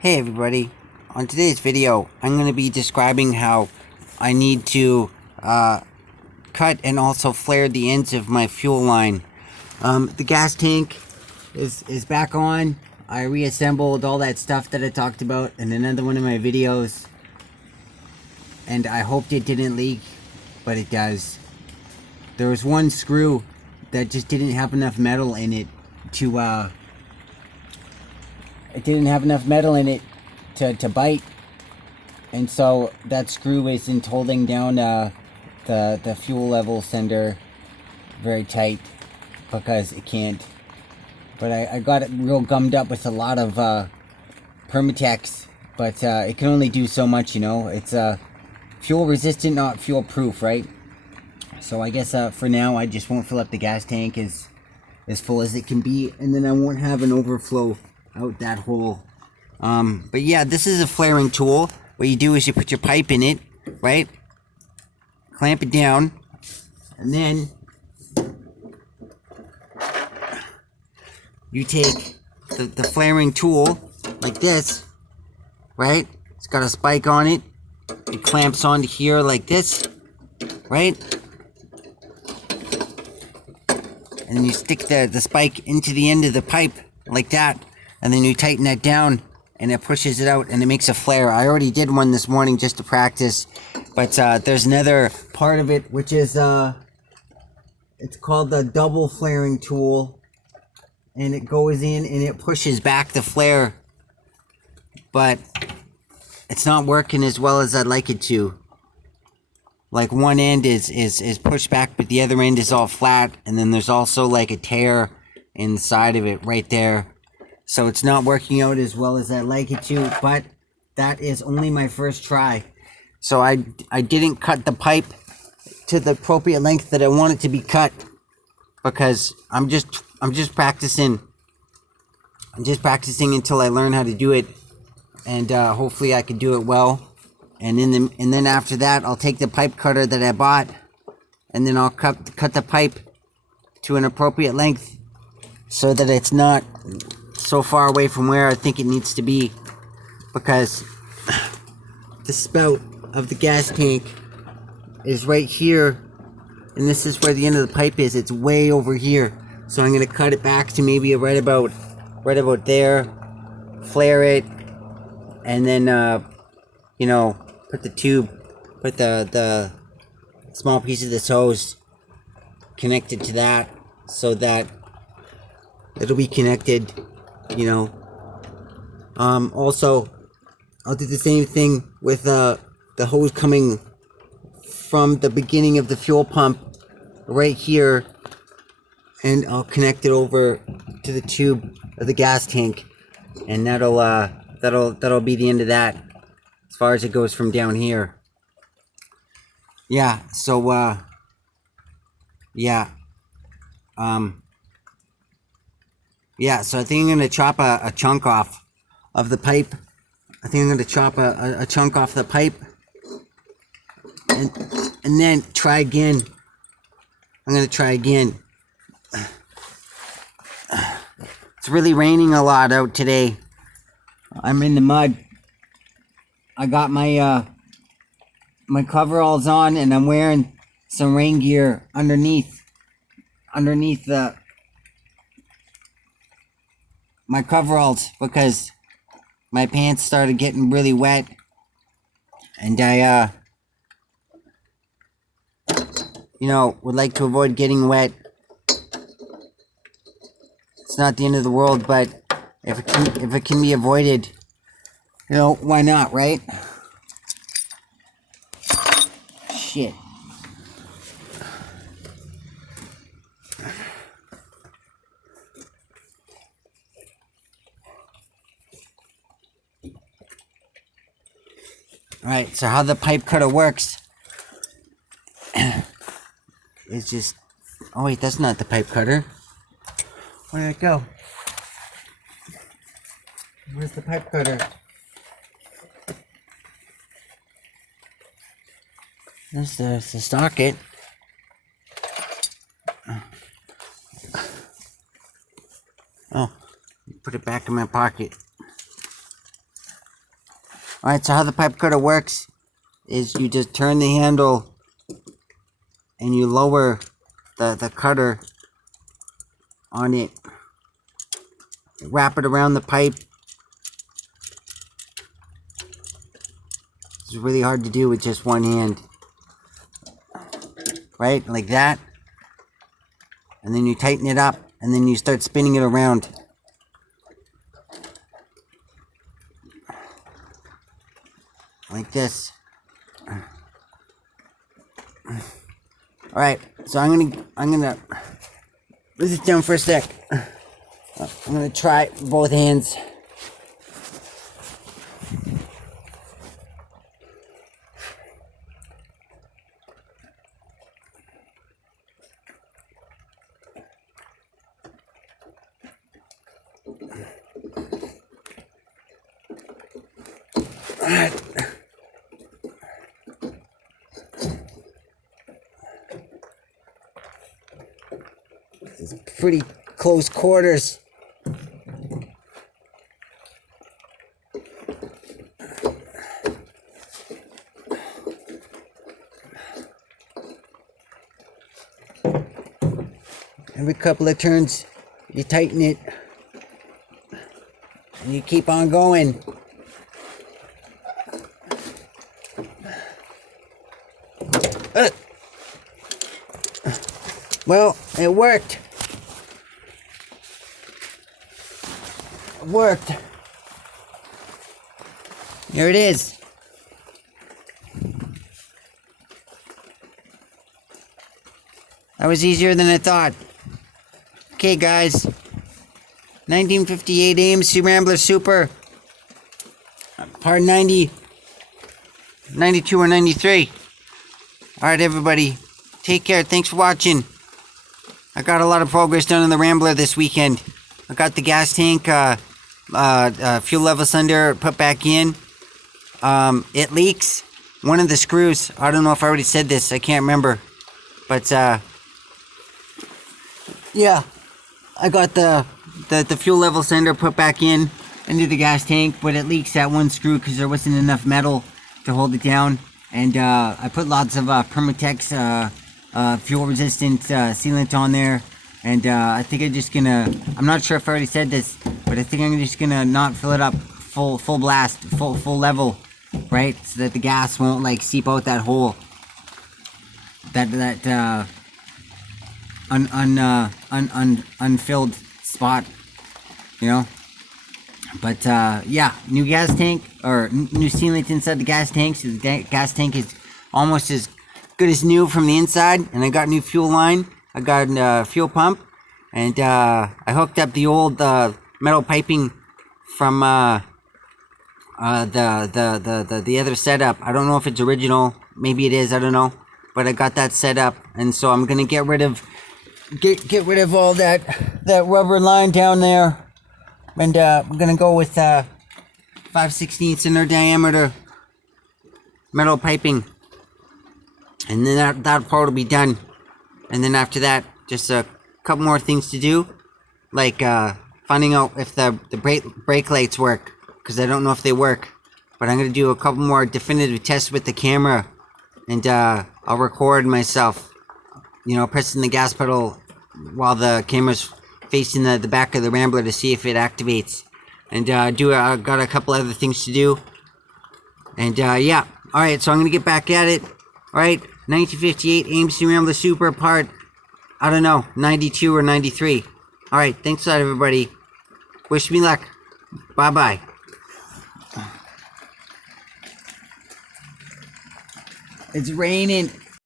Hey everybody, on today's video I'm going to be describing how I need to cut and also flare the ends of my fuel line. The gas tank is back on. I reassembled all that stuff that I talked about in another one of my videos, and I hoped it didn't leak, but it does. There was one screw that just didn't have enough metal in it to to bite, and so that screw isn't holding down the fuel level sender very tight because it can't. But I got it real gummed up with a lot of Permatex, but it can only do so much, you know. It's fuel resistant, not fuel proof, right? So I guess for now I just won't fill up the gas tank as full as it can be, and then I won't have an overflow out that hole. But yeah, this is a flaring tool. What you do is you put your pipe in it, right? Clamp it down, and then you take the flaring tool like this, right? It's got a spike on it. It clamps onto here like this, right? And then you stick the spike into the end of the pipe like that, and then you tighten that down, and it pushes it out, and it makes a flare. I already did one this morning just to practice, but there's another part of it, which is it's called the double flaring tool, and it goes in and it pushes back the flare, but it's not working as well as I'd like it to. Like one end is pushed back, but the other end is all flat, and then there's also like a tear inside of it right there. So it's not working out as well as I'd like it to, but that is only my first try. So I didn't cut the pipe to the appropriate length that I want it to be cut, because I'm just practicing. I'm just practicing until I learn how to do it, and hopefully I can do it well. And then after that, I'll take the pipe cutter that I bought, and then I'll cut the pipe to an appropriate length so that it's not so far away from where I think it needs to be, because the spout of the gas tank is right here, and this is where the end of the pipe is. It's way over here, so I'm gonna cut it back to maybe right about there, flare it, and then you know, put the small piece of this hose connected to that, so that it'll be connected, you know. Also, I'll do the same thing with the hose coming from the beginning of the fuel pump right here, and I'll connect it over to the tube of the gas tank, and that'll be the end of that, as far as it goes from down here. Yeah, so yeah, so I think I'm gonna chop a chunk off of the pipe. I think I'm gonna chop a chunk off the pipe, and then try again. I'm gonna try again. It's really raining a lot out today. I'm in the mud. I got my my coveralls on, and I'm wearing some rain gear underneath my coveralls, because my pants started getting really wet, and I you know, would like to avoid getting wet. It's not the end of the world, but if it can be avoided, you know, why not, right? Shit. Alright, so how the pipe cutter works is just... Oh wait, that's not the pipe cutter. Where did it go? Where's the pipe cutter? There's the socket. Oh, put it back in my pocket. Alright, so how the pipe cutter works is you just turn the handle and you lower the cutter on it. Wrap it around the pipe. It's really hard to do with just one hand. Right? Like that. And then you tighten it up and then you start spinning it around. Like this. Alright, so I'm gonna put this down for a sec. I'm gonna try both hands. Alright. It's pretty close quarters. Every couple of turns, you tighten it, and you keep on going. Well, it worked. It worked. Here it is. That was easier than I thought. Okay, guys. 1958 AMC Rambler Super. Part 90. 92 or 93. Alright, everybody. Take care. Thanks for watching. I got a lot of progress done on the Rambler this weekend. I got the gas tank, fuel level sender put back in. It leaks. One of the screws. I don't know if I already said this. I can't remember. But, yeah. I got the fuel level sender put back in into the gas tank, but it leaks that one screw because there wasn't enough metal to hold it down. And I put lots of Permatex fuel resistant sealant on there. And I think I'm not sure if I already said this, but I think I'm just gonna not fill it up full blast, full level, right? So that the gas won't like seep out that hole. That unfilled spot, you know. But yeah, new gas tank or new sealant inside the gas tank, so the gas tank is almost as good as new from the inside. And I got new fuel line. I got a fuel pump, and I hooked up the old metal piping from the other setup. I don't know if it's original. Maybe it is. I don't know. But I got that set up, and so I'm gonna get rid of all that rubber line down there, and I'm gonna go with 5/16 inner diameter metal piping, and then that part will be done. And then after that, just a couple more things to do, like finding out if the brake lights work, because I don't know if they work. But I'm gonna do a couple more definitive tests with the camera, and I'll record myself, you know, pressing the gas pedal while the camera's facing the back of the Rambler to see if it activates. And I got a couple other things to do. And yeah, all right. So I'm gonna get back at it. All right. 1958 AMC Rambler Super part, I don't know, 92 or 93. Alright, thanks a lot, everybody. Wish me luck. Bye-bye. It's raining.